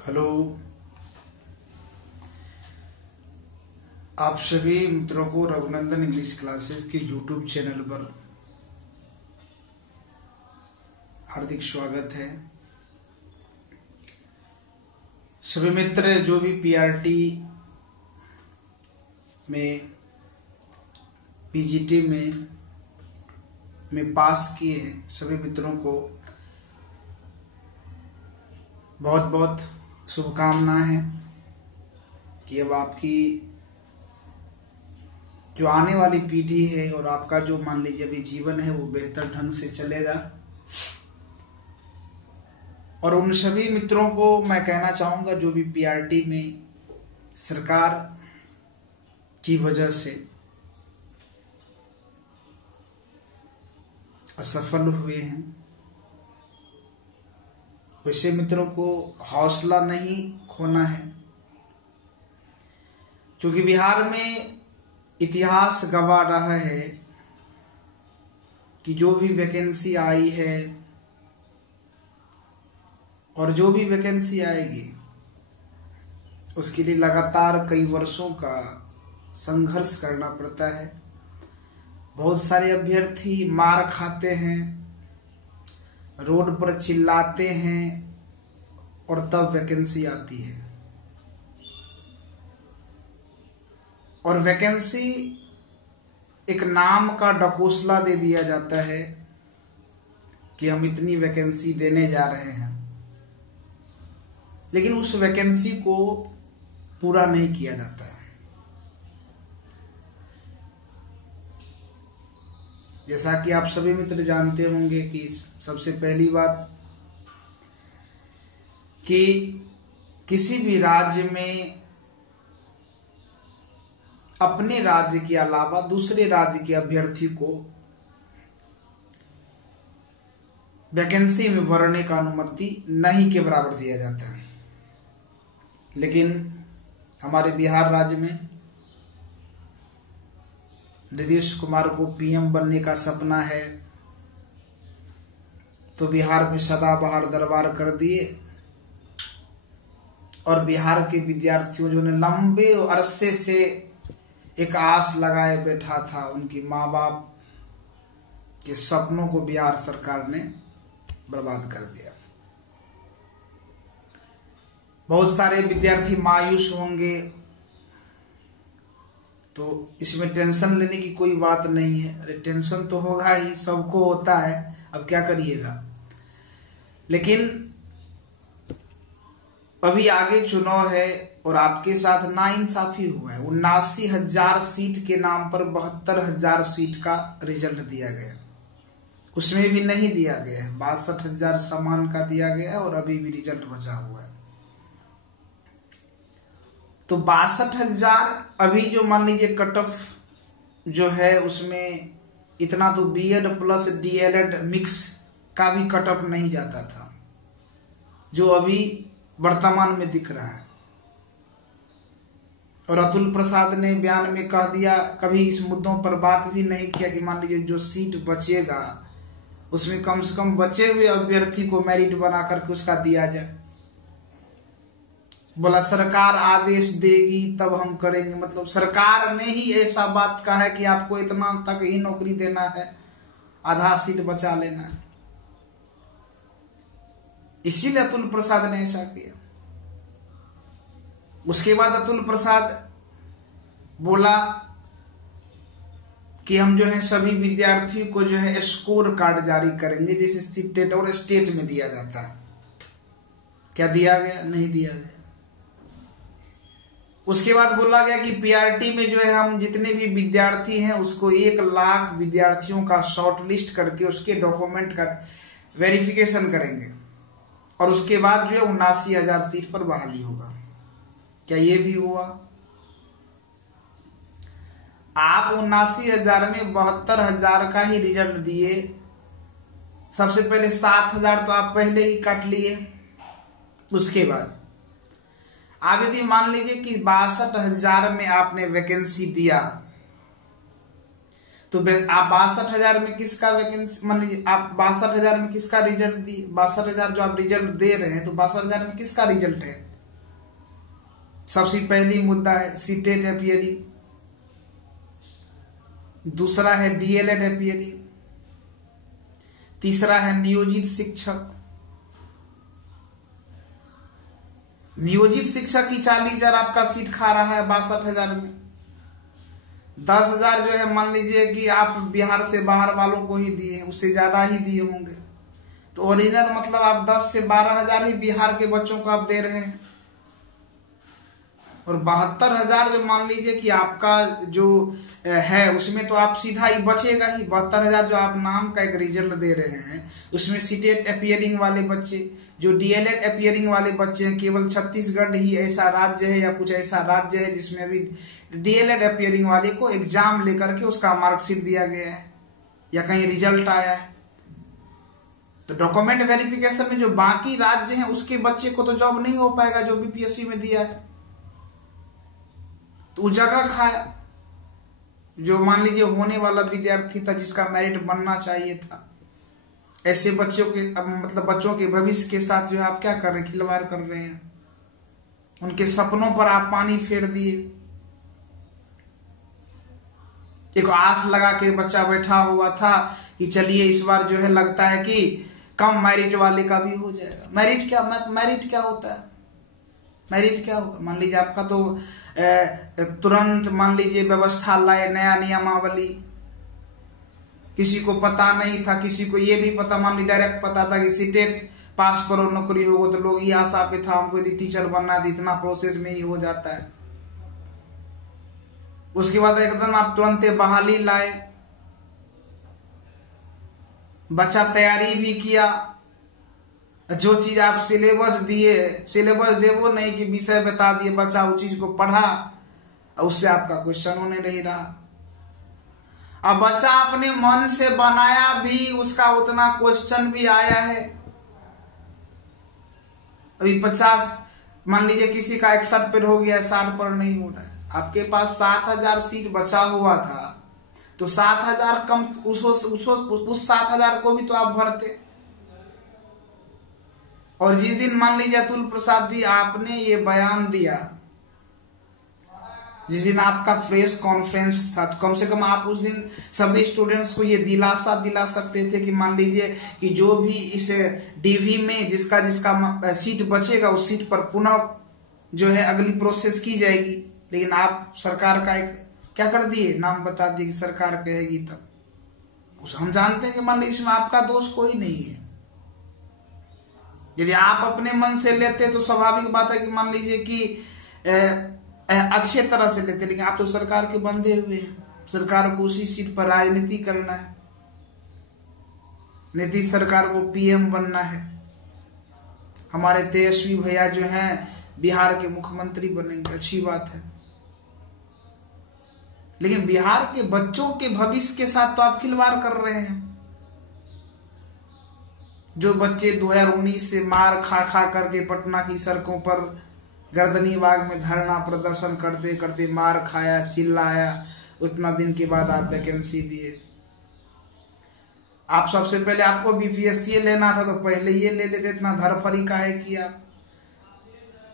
Hello. आप सभी मित्रों को रघुनंदन इंग्लिश क्लासेस के यूट्यूब चैनल पर हार्दिक स्वागत है। सभी मित्र जो भी पीआरटी में पीजीटी में पास किए हैं, सभी मित्रों को बहुत बहुत शुभकामनाएं हैं कि अब आपकी जो आने वाली पीढ़ी है और आपका जो मान लीजिए अभी जीवन है वो बेहतर ढंग से चलेगा। और उन सभी मित्रों को मैं कहना चाहूँगा जो भी पीआरटी में सरकार की वजह से असफल हुए हैं, वैसे मित्रों को हौसला नहीं खोना है, क्योंकि बिहार में इतिहास गवाह रहा है कि जो भी वैकेंसी आई है और जो भी वैकेंसी आएगी उसके लिए लगातार कई वर्षों का संघर्ष करना पड़ता है। बहुत सारे अभ्यर्थी मार खाते हैं, रोड पर चिल्लाते हैं और तब वैकेंसी आती है। और वैकेंसी एक नाम का ढकोसला दे दिया जाता है कि हम इतनी वैकेंसी देने जा रहे हैं, लेकिन उस वैकेंसी को पूरा नहीं किया जाता है। जैसा कि आप सभी मित्र जानते होंगे कि सबसे पहली बात कि किसी भी राज्य में अपने राज्य के अलावा दूसरे राज्य के अभ्यर्थी को वैकेंसी में भरने का अनुमति नहीं के बराबर दिया जाता है। लेकिन हमारे बिहार राज्य में नीतीश कुमार को पीएम बनने का सपना है, तो बिहार में सदाबहार दरबार कर दिए और बिहार के विद्यार्थियों जो ने लंबे अरसे से एक आस लगाए बैठा था, उनकी माँ बाप के सपनों को बिहार सरकार ने बर्बाद कर दिया। बहुत सारे विद्यार्थी मायूस होंगे, तो इसमें टेंशन लेने की कोई बात नहीं है। अरे टेंशन तो होगा ही, सबको होता है, अब क्या करिएगा। लेकिन अभी आगे चुनाव है और आपके साथ नाइंसाफी हुआ है। 79,000 सीट के नाम पर 72,000 सीट का रिजल्ट दिया गया, उसमें भी नहीं दिया गया है। 62,000 समान का दिया गया है और अभी भी रिजल्ट बचा हुआ है। तो 62,000 अभी जो मान लीजिए कट ऑफ जो है उसमें इतना तो बीएड प्लस डीएलएड मिक्स का भी कट ऑफ नहीं जाता था, जो अभी वर्तमान में दिख रहा है। और अतुल प्रसाद ने बयान में कह दिया, कभी इस मुद्दों पर बात भी नहीं किया कि मान लीजिए जो सीट बचेगा उसमें कम से कम बचे हुए अभ्यर्थी को मेरिट बना करके उसका दिया जाए। बोला सरकार आदेश देगी तब हम करेंगे, मतलब सरकार ने ही ऐसा बात कहा है कि आपको इतना तक ही नौकरी देना है, आधा सीट बचा लेना है। इसीलिए अतुल प्रसाद ने ऐसा किया। उसके बाद अतुल प्रसाद बोला कि हम जो है सभी विद्यार्थियों को जो है स्कोर कार्ड जारी करेंगे, जैसे सीटेट और स्टेट में दिया जाता है। क्या दिया गया? नहीं दिया गया। उसके बाद बोला गया कि पीआरटी में जो है हम जितने भी विद्यार्थी हैं उसको 1 लाख विद्यार्थियों का शॉर्ट लिस्ट करके उसके डॉक्यूमेंट का वेरिफिकेशन करेंगे और उसके बाद जो है 79,000 सीट पर बहाली होगा। क्या ये भी हुआ? आप 79,000 में 72,000 का ही रिजल्ट दिए। सबसे पहले 7,000 तो आप पहले ही काट लिए। उसके बाद आप यदि मान लीजिए कि 62,000 में आपने वैकेंसी दिया, तो आप 62,000 में किसका वैकेंसी, मान लीजिए आप 62,000 में किसका रिजल्ट दिए? 62,000 जो आप रिजल्ट दे रहे हैं, तो 62,000 में किसका रिजल्ट है? सबसे पहली मुद्दा है सीटेट अपीयरिंग, दूसरा है डीएलएड अपीयरिंग, तीसरा है नियोजित शिक्षक। नियोजित शिक्षक की 40,000 आपका सीट खा रहा है 62,000 में। 10,000 जो है मान लीजिए कि आप बिहार से बाहर वालों को ही दिए हैं, उससे ज्यादा ही दिए होंगे, तो ओरिजिनल मतलब आप 10 से 12,000 ही बिहार के बच्चों को आप दे रहे हैं। और 72,000 जो मान लीजिए कि आपका जो है उसमें तो आप सीधा ही बचेगा ही। 72,000 जो आप नाम का एक रिजल्ट दे रहे हैं उसमें सीटेट अपीयरिंग वाले बच्चे, जो डीएलएड अपीयरिंग वाले बच्चे हैं, केवल छत्तीसगढ़ ही ऐसा राज्य है या कुछ ऐसा राज्य है जिसमें अभी डीएलएड अपीयरिंग वाले को एग्जाम लेकर के उसका मार्कशीट दिया गया है या कहीं रिजल्ट आया है। तो डॉक्यूमेंट वेरिफिकेशन में जो बाकी राज्य हैं उसके बच्चे को तो जॉब नहीं हो पाएगा जो बीपीएससी में दिया है, तो वो जगह खाया। जो मान लीजिए होने वाला विद्यार्थी था जिसका मेरिट बनना चाहिए था, ऐसे बच्चों के मतलब बच्चों के भविष्य के साथ जो है आप क्या कर रहे हैं, खिलवाड़ कर रहे हैं। उनके सपनों पर आप पानी फेर दिए। एक आस लगा के बच्चा बैठा हुआ था कि चलिए इस बार जो है लगता है कि कम मेरिट वाले का भी हो जाएगा। मेरिट क्या होता है? मेरिट क्या होगा? मान लीजिए आपका तो तुरंत मान लीजिए व्यवस्था लाए, नया नियमावली, किसी को पता नहीं था, किसी को ये भी पता, मान लीजिए डायरेक्ट पता था कि सीटेट पास करो नौकरी होगा, तो लोग ये आशा पे था हमको यदि टीचर बनना है तो इतना प्रोसेस में ही हो जाता है। उसके बाद एकदम आप तुरंत बहाली लाए, बच्चा तैयारी भी किया, जो चीज आप सिलेबस दिए, सिलेबस दे वो नहीं कि विषय बता दिए, बच्चा उस चीज को पढ़ा, उससे आपका क्वेश्चन होने नहीं रहा। अब बच्चा अपने मन से बनाया भी, उसका उतना क्वेश्चन भी आया है। अभी 50 मान लीजिए किसी का 61 पर हो गया, 60 पर नहीं हो रहा है। आपके पास 7,000 सीट बचा हुआ था, तो 7,000 कम उस 7,000 को भी तो आप भरते। और जिस दिन मान लीजिए अतुल प्रसाद जी आपने ये बयान दिया, जिस दिन आपका प्रेस कॉन्फ्रेंस था, तो कम से कम आप उस दिन सभी स्टूडेंट्स को ये दिलासा दिला सकते थे कि मान लीजिए कि जो भी इस डीवी में जिसका जिसका सीट बचेगा उस सीट पर पुनः जो है अगली प्रोसेस की जाएगी। लेकिन आप सरकार का एक क्या कर दिए, नाम बता दिए कि सरकार कहेगी तब। हम जानते हैं कि मान लीजिए इसमें आपका दोष कोई नहीं है। यदि आप अपने मन से लेते तो स्वाभाविक बात है कि मान लीजिए कि अच्छे तरह से लेते, लेकिन आप तो सरकार के बंधे हुए हैं। सरकार को उसी सीट पर राजनीति करना है, नीतीश सरकार को पीएम बनना है। हमारे तेजस्वी भैया जो हैं बिहार के मुख्यमंत्री बनेंगे, अच्छी बात है। लेकिन बिहार के बच्चों के भविष्य के साथ तो आप खिलवाड़ कर रहे हैं। जो बच्चे 2019 से मार खा खा करके पटना की सड़कों पर गर्दनी बाग में धरना प्रदर्शन करते करते मार खाया, चिल्लाया, उतना दिन के बाद आप वैकेंसी दिए। आप सबसे पहले आपको बीपीएससी लेना था तो पहले ये ले लेते, इतना धरफरी काहे किया?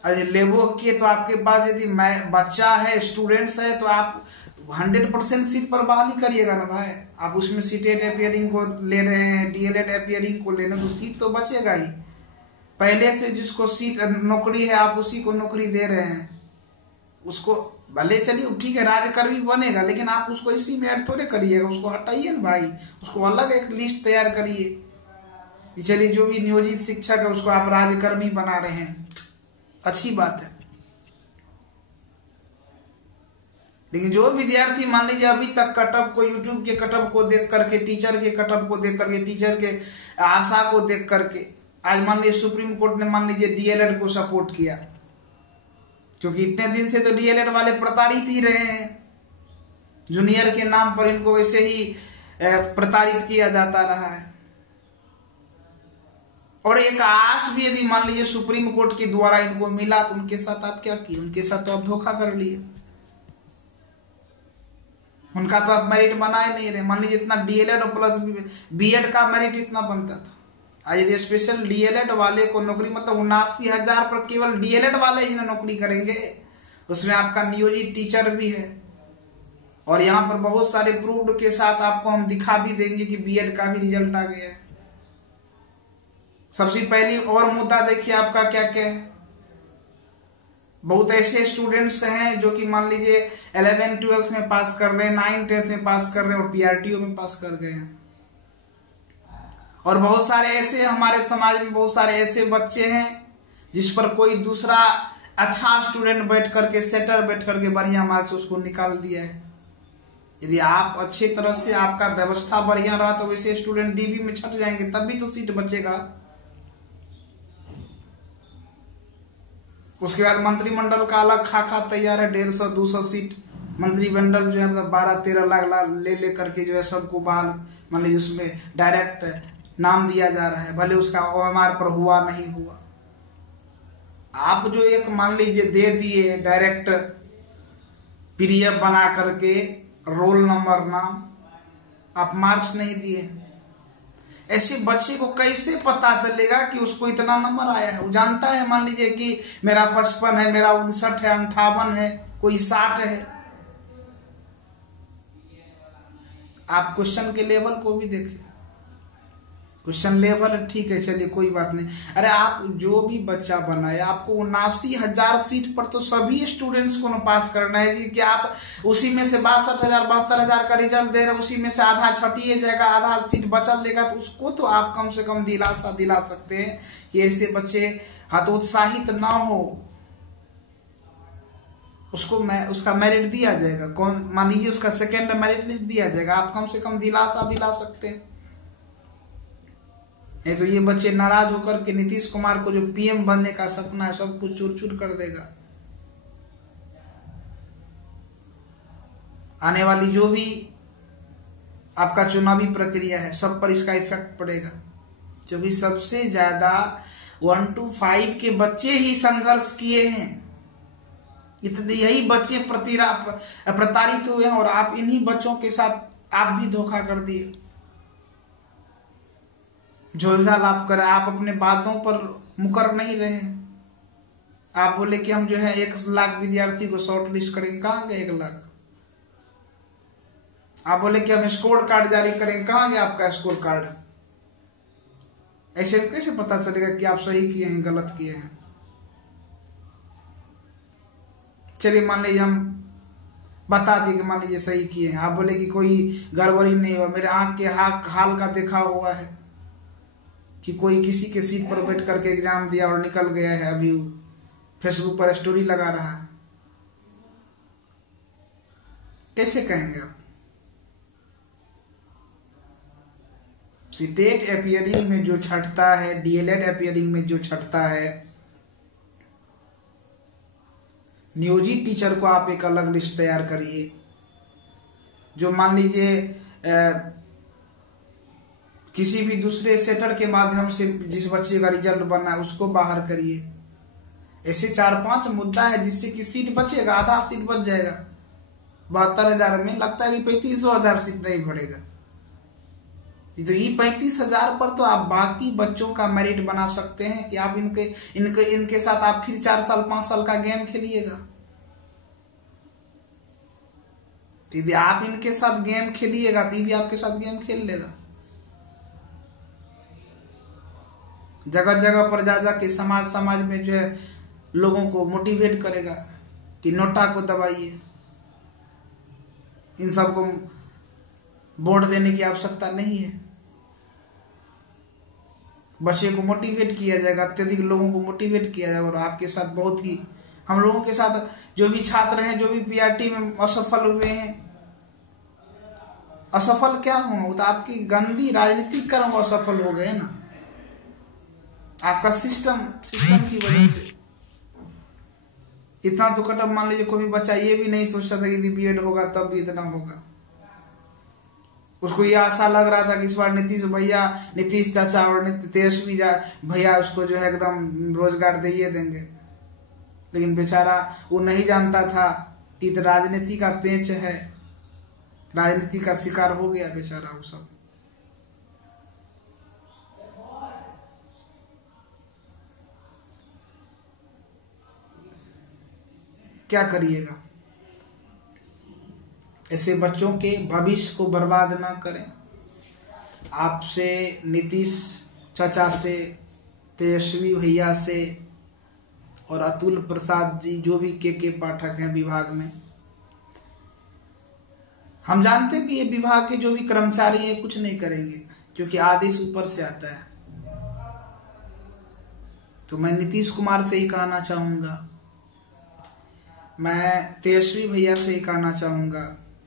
अरे लेवो किए तो आपके पास यदि बच्चा है, स्टूडेंट्स है, तो आप 100% सीट पर बहाली करिएगा ना भाई। आप उसमें सीटेट अपीयरिंग को ले रहे हैं, डीएलएड अपीयरिंग को ले रहे हैं, तो सीट तो बचेगा ही। पहले से जिसको सीट नौकरी है आप उसी को नौकरी दे रहे हैं, उसको भले चलिए ठीक है राज्यकर्मी बनेगा, लेकिन आप उसको इसी में ऐड थोड़े करिएगा, उसको हटाइए ना भाई, उसको अलग एक लिस्ट तैयार करिए। चलिए जो भी नियोजित शिक्षक है उसको आप राज्यकर्मी बना रहे हैं, अच्छी बात है। लेकिन जो विद्यार्थी मान लीजिए अभी तक कटअप को, यूट्यूब के कटअप को देख करके, टीचर के कटअप को देख करके, टीचर के आशा को देख करके, आज मान लीजिए सुप्रीम कोर्ट ने मान लीजिए डीएलएड को सपोर्ट किया, क्योंकि इतने दिन से तो डीएलएड वाले प्रताड़ित ही रहे हैं। जूनियर के नाम पर इनको वैसे ही प्रताड़ित किया जाता रहा है। और एक आस भी यदि मान लीजिए सुप्रीम कोर्ट के द्वारा इनको मिला तो उनके साथ आप क्या किए? उनके साथ तो आप धोखा कर लिए, उनका तो आप मेरिट बनाए नहीं रहे। मान लीजिए इतना डीएलएड और प्लस बीएड का मेरिट इतना बनता था, आज यदि स्पेशल डीएलएड वाले को नौकरी मतलब 79,000 पर केवल डीएलएड वाले ही ना नौकरी करेंगे, उसमें आपका नियोजित टीचर भी है, और यहाँ पर बहुत सारे प्रूफ के साथ आपको हम दिखा भी देंगे कि बीएड का भी रिजल्ट आ गया है। सबसे पहली और मुद्दा देखिए आपका क्या क्या है। बहुत ऐसे स्टूडेंट्स हैं जो कि मान लीजिए 11 12 में पास कर रहे हैं, 9 10 में पास कर रहे हैं और पीआरटीओ में पास कर गए हैं। और बहुत सारे ऐसे हमारे समाज में बहुत सारे ऐसे बच्चे हैं जिस पर कोई दूसरा अच्छा स्टूडेंट बैठ करके, सेटर बैठ करके बढ़िया मार्क्स उसको निकाल दिया है। यदि आप अच्छी तरह से आपका व्यवस्था बढ़िया रहा तो वैसे स्टूडेंट डीबी में छट जाएंगे, तब भी तो सीट बचेगा। उसके बाद मंत्रिमंडल का अलग खाका तैयार है, 150 200 सीट मंत्रिमंडल जो है मतलब 12-13 लाख ले करके जो है सबको बाल मान लीजिए उसमें डायरेक्ट नाम दिया जा रहा है, भले उसका ओएमआर पर हुआ नहीं हुआ। आप जो एक मान लीजिए दे दिए डायरेक्ट पीडीएफ बना करके रोल नंबर नाम, आप मार्क्स नहीं दिए। ऐसे बच्चे को कैसे पता चलेगा कि उसको इतना नंबर आया है? वो जानता है मान लीजिए कि मेरा 55 है, मेरा 59 है, 58 है, कोई 60 है। आप क्वेश्चन के लेवल को भी देखें, क्वेश्चन लेवल ठीक है, चलिए कोई बात नहीं। अरे आप जो भी बच्चा बनाए, आपको 79,000 सीट पर तो सभी स्टूडेंट्स को पास करना है जी। कि आप उसी में से 62,000 72,000 का रिजल्ट दे रहे, उसी में से आधा छटिए जाएगा, आधा सीट बचल लेगा, तो उसको तो आप कम से कम दिलासा दिला सकते हैं कि ऐसे बच्चे हतोत्साहित ना हो, उसको उसका मेरिट दिया जाएगा। कौन मान लीजिए उसका सेकेंड मेरिट लिस्ट दिया जाएगा, आप कम से कम दिलासा दिला सकते हैं। नहीं तो ये बच्चे नाराज होकर के नीतीश कुमार को जो पीएम बनने का सपना है सब कुछ चूर चूर कर देगा। आने वाली जो भी आपका चुनावी प्रक्रिया है सब पर इसका इफेक्ट पड़ेगा, क्योंकि सबसे ज्यादा 1 to 5 के बच्चे ही संघर्ष किए हैं। इतने यही बच्चे प्रताड़ित हुए हैं और आप इन्हीं बच्चों के साथ आप भी धोखा कर दिए, झोलझाल आप कर। आप अपने बातों पर मुकर नहीं रहे। आप बोले कि हम जो है 1 लाख विद्यार्थी को शॉर्ट लिस्ट करेंगे, कहाँ गए 1 लाख? आप बोले कि हम स्कोर कार्ड जारी करेंगे, कहाँ गया आपका स्कोर कार्ड? ऐसे कैसे पता चलेगा कि आप सही किए हैं गलत किए हैं? चलिए मान लीजिए हम बता दिए कि मान लीजिए सही किए हैं, आप बोले कि कोई गड़बड़ी नहीं हुआ, मेरे आंख के हाल का देखा हुआ है कि कोई किसी के सीट पर बैठ करके एग्जाम दिया और निकल गया है, अभी फेसबुक पर स्टोरी लगा रहा है। कैसे कहेंगे आप? सीटेट अपीयरिंग में जो छटता है, डीएलएड अपीयरिंग में जो छटता है, नियोजित टीचर को आप एक अलग लिस्ट तैयार करिए। जो मान लीजिए किसी भी दूसरे सेटर के माध्यम से जिस बच्चे का रिजल्ट बनना है उसको बाहर करिए। ऐसे 4-5 मुद्दा है जिससे कि सीट बचेगा, आधा सीट बच जाएगा। 72,000 में लगता है कि 35,000 सीट नहीं बढ़ेगा। तो ये 35,000 पर तो आप बाकी बच्चों का मेरिट बना सकते हैं कि आप इनके साथ आप फिर 4 साल 5 साल का गेम खेलिएगा। यदि आप इनके साथ गेम खेलिएगा तो भी आपके साथ गेम खेल लेगा। जगह जगह पर जा के समाज में जो है लोगों को मोटिवेट करेगा कि नोटा को दबाइए। इन सबको वोट देने की आवश्यकता नहीं है। बच्चे को मोटिवेट किया जाएगा, अत्यधिक लोगों को मोटिवेट किया जाएगा। और आपके साथ बहुत ही हम लोगों के साथ जो भी छात्र हैं, जो भी पीआरटी में असफल हुए हैं, असफल क्या हो, तो आपकी गंदी राजनीतिक कर्म असफल हो गए ना, आपका सिस्टम की वजह से। इतना तो कटअप मान लीजिए कोई बच्चा ये भी नहीं सोचता था कि यदि बीएड होगा तब भी इतना होगा। उसको ये आशा लग रहा था कि इस बार नीतीश चाचा और तेजस्वी भैया उसको जो है एकदम रोजगार दे देंगे। लेकिन बेचारा वो नहीं जानता था कि राजनीति का पेच है, राजनीति का शिकार हो गया बेचारा वो सब। क्या करिएगा? ऐसे बच्चों के भविष्य को बर्बाद ना करें। आपसे, नीतीश चाचा से, तेजस्वी भैया से और अतुल प्रसाद जी जो भी के पाठक हैं विभाग में, हम जानते हैं कि ये विभाग के जो भी कर्मचारी हैं कुछ नहीं करेंगे, क्योंकि आदेश ऊपर से आता है। तो मैं नीतीश कुमार से ही कहना चाहूंगा, मैं तेजस्वी भैया से ही कहना चाहूंगा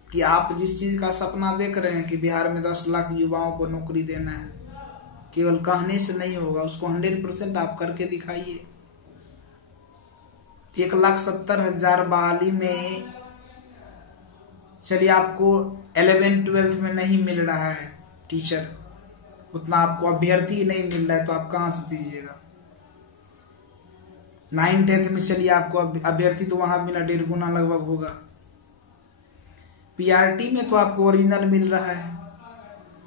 कि आप जिस चीज का सपना देख रहे हैं कि बिहार में 10 लाख युवाओं को नौकरी देना है, केवल कहने से नहीं होगा, उसको 100% आप करके दिखाइए। 1,70,000 बहाली में, चलिए आपको 11-12 में नहीं मिल रहा है टीचर, उतना आपको अभ्यर्थी नहीं मिल रहा है, तो आप कहां से दीजिएगा? 9-10 में चलिए आपको अभ्यर्थी तो वहां मिला 1.5 गुना लगभग होगा। पीआरटी में तो आपको ओरिजिनल मिल रहा है,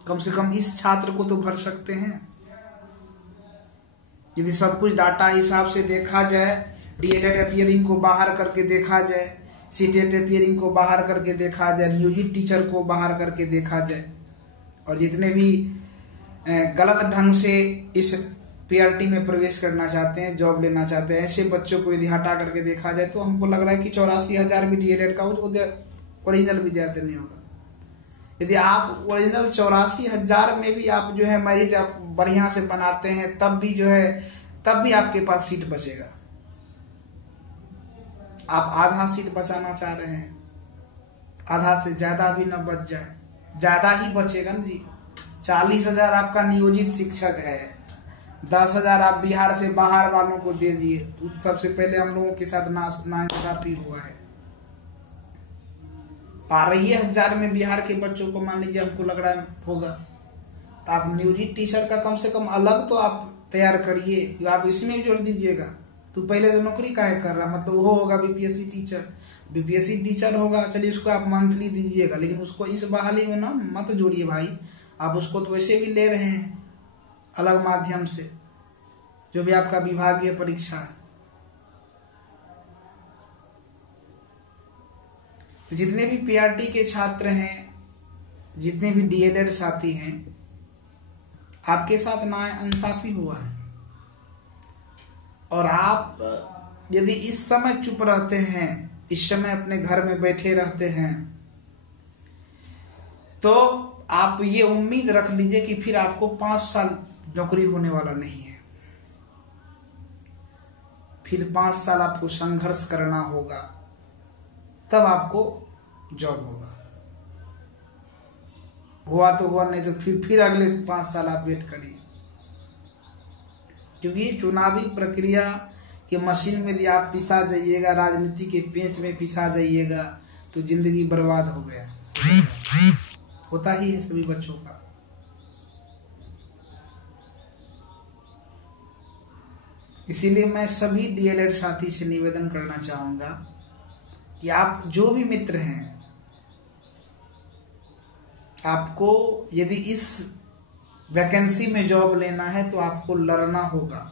कम से कम इस छात्र को तो भर सकते हैं। यदि सब कुछ डाटा हिसाब से देखा जाए, डीएलएड अपीयरिंग को बाहर करके देखा जाए, सीटेट अपीयरिंग को बाहर करके देखा जाए, नियोजित टीचर को बाहर करके देखा जाए, और जितने भी गलत ढंग से इस पीआरटी में प्रवेश करना चाहते हैं, जॉब लेना चाहते हैं, ऐसे बच्चों को यदि हटा करके देखा जाए, तो हमको लग रहा है कि 84,000 भी डीएलएड का ओरिजिनल विद्यार्थी नहीं होगा। यदि आप ओरिजिनल 84,000 में भी आप जो है मेरिट आप बढ़िया से बनाते हैं, तब भी जो है, तब भी आपके पास सीट बचेगा। आप आधा सीट बचाना चाह रहे हैं, आधा से ज्यादा भी ना बच जाए, ज्यादा ही बचेगा ना जी। 40,000 आपका नियोजित शिक्षक है, 10,000 आप बिहार से बाहर वालों को दे दिए, तो सबसे पहले हम लोगों के साथ नाइंसाफी हुआ है। 12,000 में बिहार के बच्चों को मान लीजिए हमको लग रहा होगा, तो आप नियोजित टीचर का कम से कम अलग तो आप तैयार करिए, आप इसमें भी जोड़ दीजिएगा। तो पहले से नौकरी काहे कर रहा, मतलब वो होगा बीपीएससी टीचर, बीपीएससी टीचर होगा, चलिए उसको आप मंथली दीजिएगा, लेकिन उसको इस बहाली में ना मत जोड़िए भाई। आप उसको तो वैसे भी ले रहे हैं अलग माध्यम से, जो भी आपका विभागीय परीक्षा है। तो जितने भी पीआरटी के छात्र हैं, जितने भी डीएलएड साथी हैं, आपके साथ नाइंसाफी हुआ है, और आप यदि इस समय चुप रहते हैं, इस समय अपने घर में बैठे रहते हैं, तो आप ये उम्मीद रख लीजिए कि फिर आपको 5 साल नौकरी होने वाला नहीं है। फिर 5 साल आपको संघर्ष करना होगा, तब आपको जॉब होगा। हुआ तो हुआ, नहीं तो फिर अगले 5 साल आप वेट करिए, क्योंकि चुनावी प्रक्रिया के मशीन में यदि आप पिसा जाइएगा, राजनीति के पेंच में पिसा जाइएगा, तो जिंदगी बर्बाद हो गया। होता ही है सभी बच्चों का। इसीलिए मैं सभी डीएलएड साथी से निवेदन करना चाहूंगा कि आप जो भी मित्र हैं, आपको यदि इस वैकेंसी में जॉब लेना है तो आपको लड़ना होगा,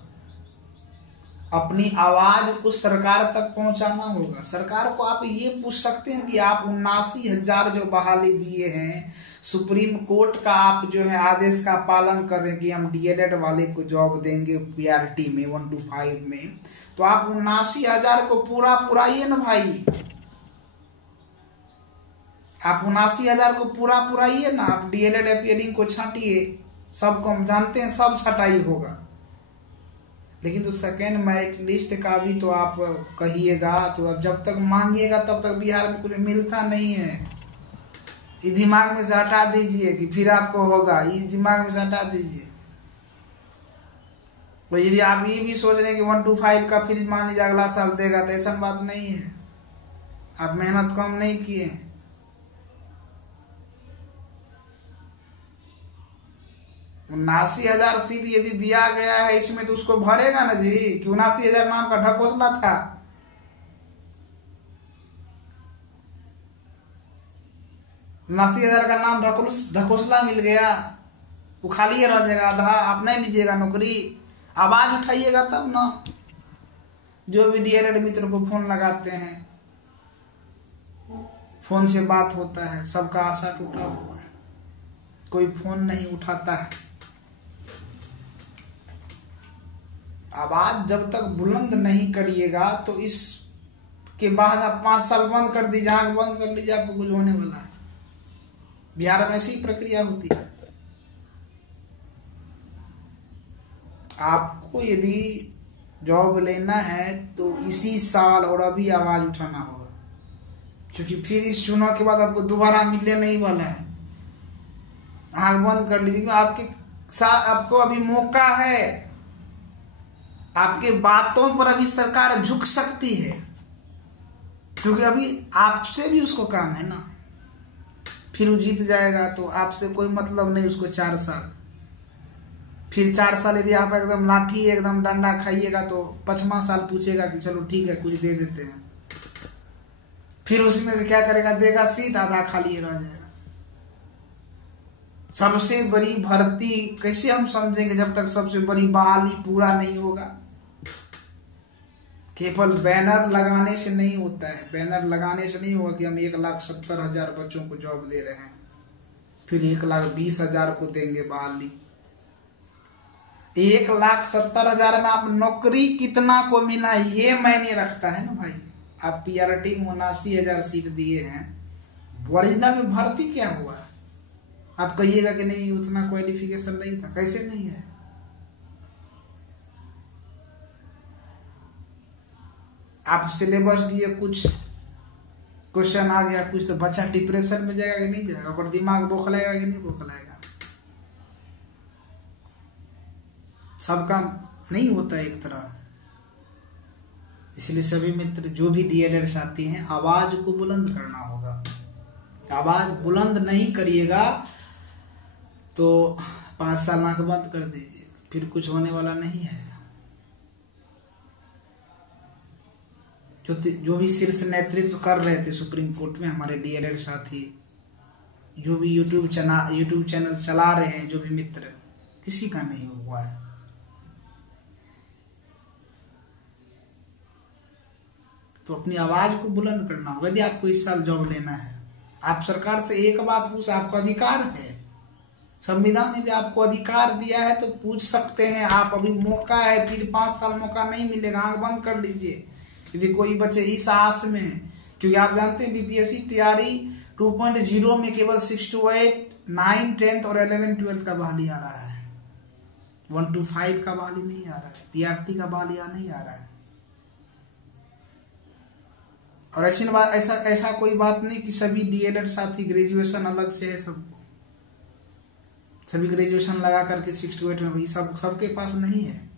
अपनी आवाज को सरकार तक पहुंचाना होगा। सरकार को आप ये पूछ सकते हैं कि आप 79,000 जो बहाली दिए हैं, सुप्रीम कोर्ट का आप जो है आदेश का पालन करें कि हम डीएलएड वाले को जॉब देंगे पीआरटी में 1 to 5 में, तो आप 79,000 को पूरा पुराइए ना भाई। आप 79,000 को पूरा पुराइए ना, आप डीएलएड अपीयरिंग को छांटिए, सबको हम जानते हैं सब छटाई होगा, लेकिन तो सेकेंड मेरिट लिस्ट का भी तो आप कहिएगा। तो अब जब तक मांगिएगा तब तक बिहार में कुछ मिलता नहीं है। ये दिमाग में से हटा दीजिए कि फिर आपको होगा, ये दिमाग में से हटा दीजिए। तो यदि आप ये भी सोच रहे हैं कि 1 to 5 का फिर मान लीजिए अगला साल देगा, तो ऐसा बात नहीं है। आप मेहनत कम नहीं किए हैं। 79,000 सीट यदि दिया गया है इसमें, तो उसको भरेगा ना जी, कि 79,000 नाम का ढकोसला था। नासी 80,000 का नाम ढकोसला मिल गया, वो खाली रह जाएगा आधा। आप नहीं लीजिएगा नौकरी, आवाज उठाइएगा तब ना। जो भी डीएलएड मित्र को फोन लगाते हैं, फोन से बात होता है, सबका आशा टूटा हुआ है, कोई फोन नहीं उठाता है। आवाज जब तक बुलंद नहीं करिएगा तो इसके बाद आप 5 साल बंद कर दीजिए, आंख बंद कर लीजिए, आपको कुछ होने वाला है। बिहार में ऐसी प्रक्रिया होती है। आपको यदि जॉब लेना है तो इसी साल और अभी आवाज उठाना होगा, क्योंकि फिर इस चुनाव के बाद आपको दोबारा मिलने नहीं वाला है। आंख बंद कर लीजिए, आपके साथ आपको अभी मौका है, आपके बातों पर अभी सरकार झुक सकती है, क्योंकि अभी आपसे भी उसको काम है ना। फिर वो जीत जाएगा तो आपसे कोई मतलब नहीं उसको 4 साल, फिर 4 साल यदि आप एकदम लाठी एकदम डंडा खाइएगा तो 5वां साल पूछेगा कि चलो ठीक है कुछ दे देते हैं। फिर उसमें से क्या करेगा, देगा सीधा, आधा खाली रह जाएगा। सबसे बड़ी भर्ती कैसे हम समझेंगे जब तक सबसे बड़ी बहाली पूरा नहीं होगा। केवल बैनर लगाने से नहीं होता है, बैनर लगाने से नहीं होगा कि हम 1,70,000 बच्चों को जॉब दे रहे हैं, फिर 1,20,000 को देंगे बहाली। 1,70,000 में आप नौकरी कितना को मिला ये मायने रखता है ना भाई। आप पीआरटी में 79,000 सीट दिए हैं, ओरिजिनल में भर्ती क्या हुआ? आप कहिएगा कि नहीं उतना क्वालिफिकेशन नहीं था, कैसे नहीं है? आप सिलेबस दिए, कुछ क्वेश्चन आ गया कुछ, तो बच्चा डिप्रेशन में जाएगा कि नहीं जाएगा, और दिमाग बौखलाएगा कि नहीं बौखलाएगा। सबका नहीं होता एक तरह। इसलिए सभी मित्र जो भी डीएलएड आती हैं, आवाज को बुलंद करना होगा। आवाज बुलंद नहीं करिएगा तो 5 साल आंख बंद कर दीजिए, फिर कुछ होने वाला नहीं है। जो भी शीर्ष नेतृत्व कर रहे थे सुप्रीम कोर्ट में, हमारे डीएलएड साथी, जो भी यूट्यूब चैनल चला रहे हैं, जो भी मित्र, किसी का नहीं हुआ है। तो अपनी आवाज को बुलंद करना होगा। यदि आपको इस साल जॉब लेना है, आप सरकार से एक बात पूछ, आपका अधिकार है, संविधान ने आपको अधिकार दिया है तो पूछ सकते हैं आप। अभी मौका है, फिर 5 साल मौका नहीं मिलेगा, आंख बंद कर लीजिए। यदि कोई बच्चे इस आस में है, क्योंकि आप जानते हैं बीपीएससी टीआरई 2.0 में केवल 6 to 8, 9, 10 और 11, 12 का बहाली आ रहा है, 1 to 5 का बहाली नहीं आ रहा है, पीआरटी का बहाली नहीं आ रहा है। और ऐसा कोई बात नहीं कि सभी डीएलएड साथी ग्रेजुएशन अलग से है, सबको सभी ग्रेजुएशन लगा करके 6 to 8 में वही सबके पास नहीं है।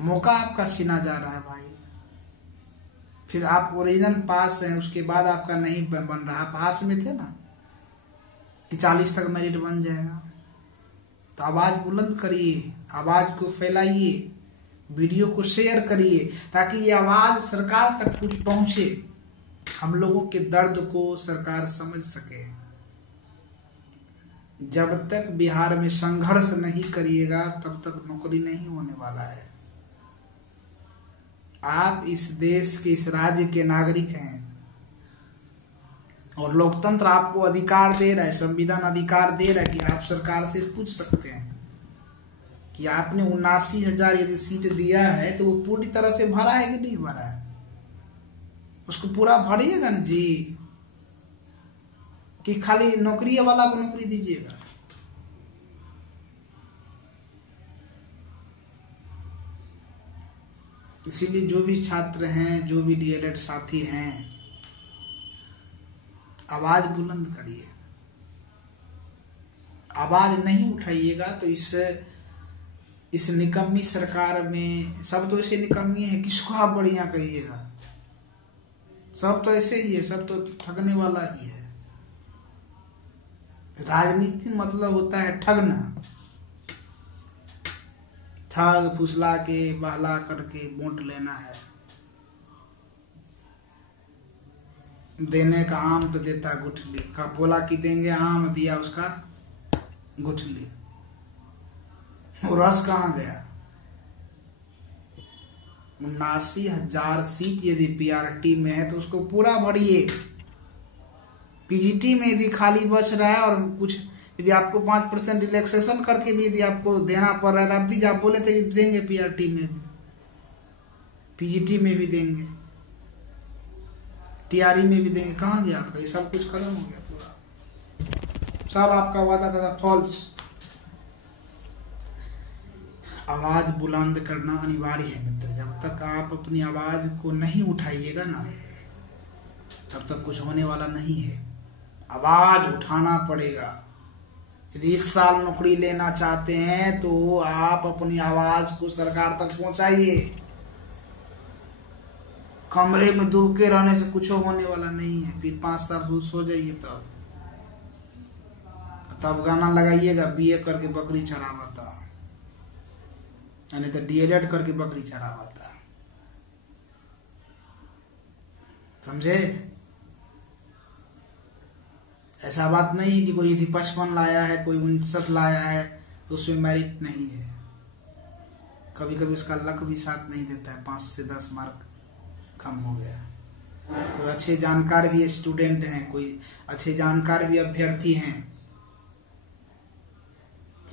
मौका आपका छीना जा रहा है भाई। फिर आप ओरिजिनल पास हैं, उसके बाद आपका नहीं बन रहा। पास में थे ना कि 40 तक मेरिट बन जाएगा। तो आवाज बुलंद करिए, आवाज को फैलाइए, वीडियो को शेयर करिए, ताकि ये आवाज सरकार तक कुछ पहुंचे, हम लोगों के दर्द को सरकार समझ सके। जब तक बिहार में संघर्ष नहीं करिएगा तब तक नौकरी नहीं होने वाला है। आप इस देश के, इस राज्य के नागरिक हैं और लोकतंत्र आपको अधिकार दे रहा है, संविधान अधिकार दे रहा है कि आप सरकार से पूछ सकते हैं कि आपने 79,000 यदि सीट दिया है तो वो पूरी तरह से भरा है कि नहीं भरा है। उसको पूरा भरिएगा ना जी, कि खाली नौकरी वाला को नौकरी दीजिएगा। इसीलिए जो भी छात्र हैं, जो भी डीएलएड साथी हैं, आवाज बुलंद करिए। आवाज नहीं उठाइएगा तो इस निकम्मी सरकार में, सब तो ऐसे निकम्मी है, किसको आप बढ़िया कहिएगा, सब तो ऐसे ही है, सब तो ठगने वाला ही है। राजनीति मतलब होता है ठगना, ठग फुसला के बहला करके वोट लेना है। देने का आम तो देता गुठली, का बोला कि देंगे आम, दिया उसका गुठली। वो रस कहाँ गया? 79,000 सीट यदि पीआरटी में है तो उसको पूरा भरिए। पीजीटी में यदि खाली बच रहा है और कुछ यदि आपको 5% रिलैक्सेशन करके भी यदि आपको देना पड़ रहा है तो आप दीजिए। आप बोले थे कि देंगे पीआरटी में भी, पीजीटी में भी देंगे, टीआरई में भी देंगे। कहाँ गया आपका? ये सब कुछ खत्म हो गया पूरा, सब आपका वादा था फॉल्स। आवाज बुलंद करना अनिवार्य है मित्र। जब तक आप अपनी आवाज को नहीं उठाइएगा ना, तब तक कुछ होने वाला नहीं है। आवाज उठाना पड़ेगा। यदि इस साल नौकरी लेना चाहते हैं तो आप अपनी आवाज को सरकार तक पहुंचाइए। कमरे में डूब के रहने से कुछ होने वाला नहीं है। फिर 5 साल सो जाइए, तब गाना लगाइएगा, बीए करके बकरी चरावाता, यानी तो डीएलएड करके बकरी चरावाता। समझे? ऐसा बात नहीं है कि कोई यदि 55 लाया है, कोई 59 लाया है तो उसमें मेरिट नहीं है। कभी कभी उसका लक भी साथ नहीं देता है, 5 से 10 मार्क कम हो गया। कोई अच्छे जानकार भी स्टूडेंट हैं, कोई अच्छे जानकार भी अभ्यर्थी हैं,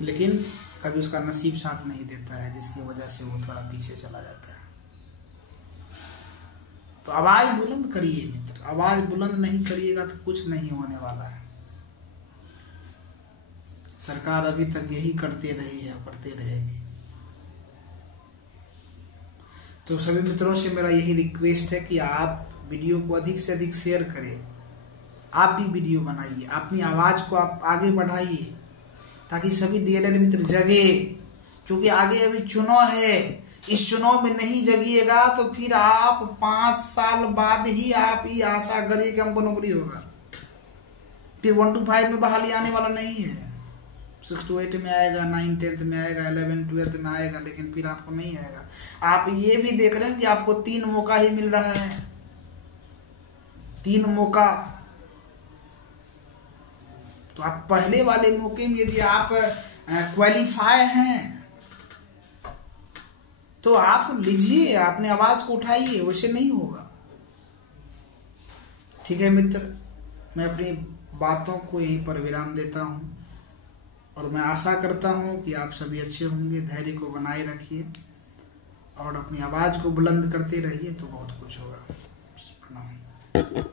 लेकिन कभी उसका नसीब साथ नहीं देता है, जिसकी वजह से वो थोड़ा पीछे चला जाता है। तो आवाज बुलंद करिए मित्र। आवाज बुलंद नहीं करिएगा तो कुछ नहीं होने वाला है। सरकार अभी तक यही करते रही है, करते रहेगी। तो सभी मित्रों से मेरा यही रिक्वेस्ट है कि आप वीडियो को अधिक से अधिक शेयर करें। आप भी वीडियो बनाइए, अपनी आवाज को आप आगे बढ़ाइए, ताकि सभी डीएलएड मित्र जगे। क्योंकि आगे अभी चुनाव है, इस चुनाव में नहीं जगिएगा तो फिर आप 5 साल बाद ही आप ही आशा करिए कि हमको नौकरी होगा। फिर 1 to 5 में बहाली आने वाला नहीं है। 6 to 8 में आएगा, 9 10th में आएगा, 11 12th में आएगा, लेकिन फिर आपको नहीं आएगा। आप ये भी देख रहे हैं कि आपको 3 मौका ही मिल रहा है, 3 मौका। तो आप पहले वाले मौके में यदि आप क्वालिफाई हैं तो आप लीजिए, अपने आवाज को उठाइए, वैसे नहीं होगा। ठीक है मित्र, मैं अपनी बातों को यहीं पर विराम देता हूं और मैं आशा करता हूं कि आप सभी अच्छे होंगे। धैर्य को बनाए रखिए और अपनी आवाज को बुलंद करते रहिए तो बहुत कुछ होगा। प्रणाम।